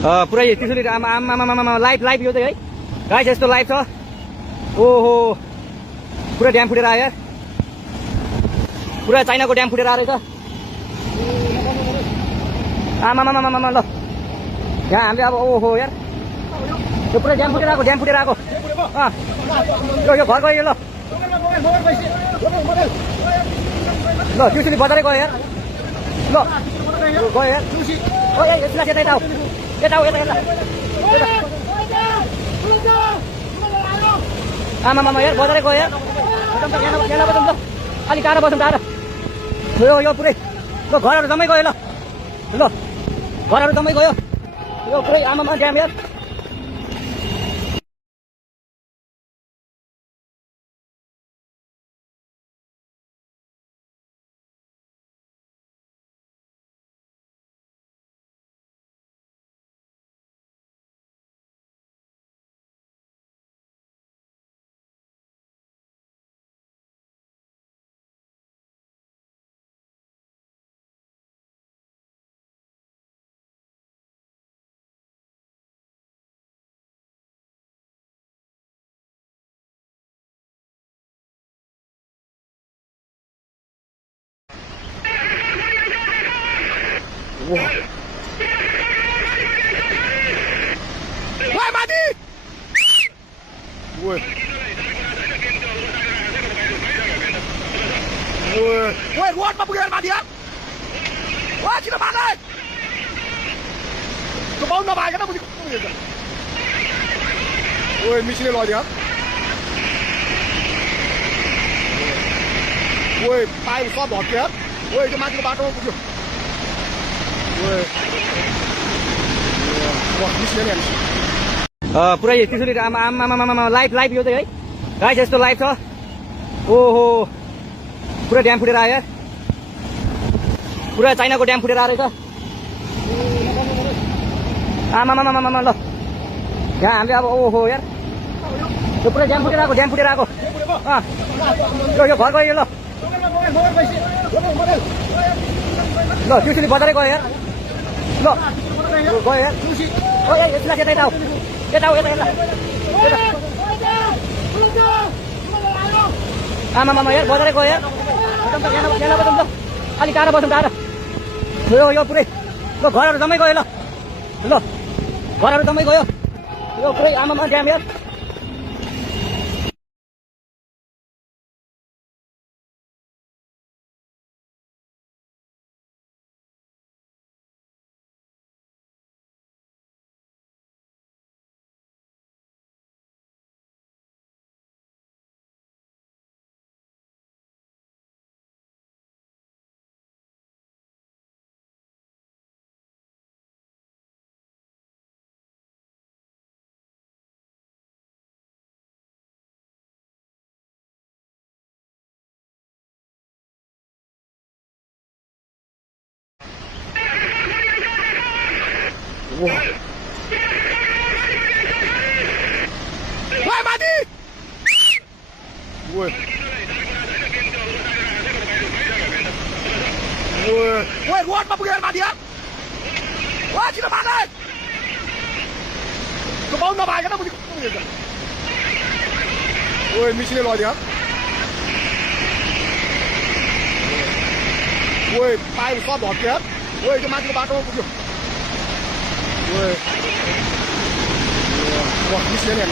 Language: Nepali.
पुरै त्रिशुली आमा लाइभ लाइभ यो चाहिँ है गाइस यस्तो लाइभ छ। ओहो पुरा ड्याम फुटेर आयो यार, पुरा चाइनाको ड्याम फुटेर आएको रहेछ। आमामामामा ल यहाँ हामीले अब ओहो यार यो पुरा ड्याम फुटेर आएको यो घर गयो ल ल त्रिशुली बजारै गयो यार ल गयो यार यसलाई यता यता आमामामा यार बजारै गयो यार यहाँ बजाउँ ल अलिक टाढा बसौँ टाढा यो पुरै ल घरहरू जम्मै गयो ल घरहरू जम्मै गयो यो पुरै आमामा ड्याम यार। Woi mati! Woi. Woi, ruot apa bukan mati ya? Wah, kita mana? Kau mau apa? Kita punya. Woi, misinya loh dia. Woi, pai kau bawa dia. Woi, dia mati ke batu punya. पुरै त्रिशुली आमा लाइभ लाइभ यो चाहिँ है गाइस यस्तो लाइभ छ। ओहो पुरा ड्याम फुटेर आयो यार, पुरा चाइनाको ड्याम फुटेर आएको रहेछ। आमामामामा ल यहाँ हामीले अब ओहो यार यो पुरा ड्याम फुटेर आएको यो घर गयो ल ल त्रिशुली बजारै गयो यार ल गयो यार यसलाई यता आमामामा यार बजारै गयो यार यहाँ बजाउँ ल अलिक टाढा बसौँ टाढा यो पुरै ल घरहरू जम्मै गयो ल घरहरू जम्मै गयो यो पुरै आमामा ड्याम यार। Woi mati! Woi. Woi, ruot apa bukan mati ya? Wah, kita mana? Kau mau apa? Kita punya. Woi, misinya loh dia. Woi, pai kau bawa dia. Woi, dia mati ke batu punya. Woi. Wah, misinya.